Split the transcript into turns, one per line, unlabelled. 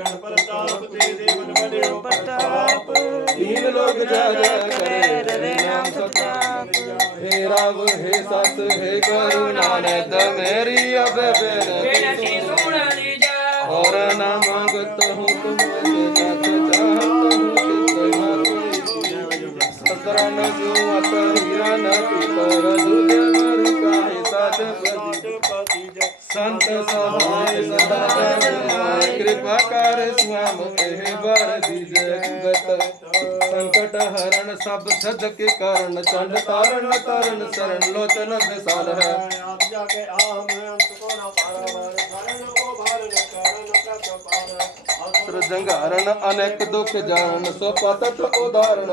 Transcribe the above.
ਚੜ ਪ੍ਰਤਾਪ ਤੇ ਦੇਵਨ ਬਲਿਓ ਪ੍ਰਤਾਪ ਦੀਨ ਲੋਕ ਜਗ ਕਰੇ ਰੇ ਨਾਮ ਸਤਾਪ ਹੇ ਰਵ ਹੇ ਸਤ ਹੇ ਕਰੁਣਾ ਨਦ ਮੇਰੀ ਅਬ ਬੇਨ ਬੇਨਤੀ ਸੁਣ
ਲੀਜਾ ਔਰ ਨਾ
ਮੰਗਤ ਹੂੰ ਤੁਮ ਜਗਤ ਚਾਹਤ ਹੂੰ
ਸਤਰਾਂ
ਜੋ ਅਤ ਹੀਰਾ ਨਾ ਪੀਤਰ ਦੁਦੇ ਮਰ ਕਾਹੇ ਸਤ ਸੰਤ ਸਹਾਇ ਸਦਾ ਨਿਰਾਕਾਰ ਸੁਆਮ ਇਹ ਵਰਦੀ ਜਗਤ।
ਸੰਕਟ
ਹਰਨ ਸਭ ਸਦਕੇ ਕਰਨ, ਚੰਡ ਤਾਰਨ, ਤਰਨ ਸਰਨ, ਲੋਚਨ ਵਿਸਾਲ ਹੈ।
ਆਪ ਜਾ ਕੇ ਆਮ ਅੰਤ ਕੋ ਨਾ ਪਾਰਾ ਮਾਰ ਕਰਨ ਕੋ ਜੰਗਾਰਨ, ਅਨੇਕ ਦੁਖ ਜਾਣ ਸੋ ਪਤਤ ਉਦਾਹਰਣ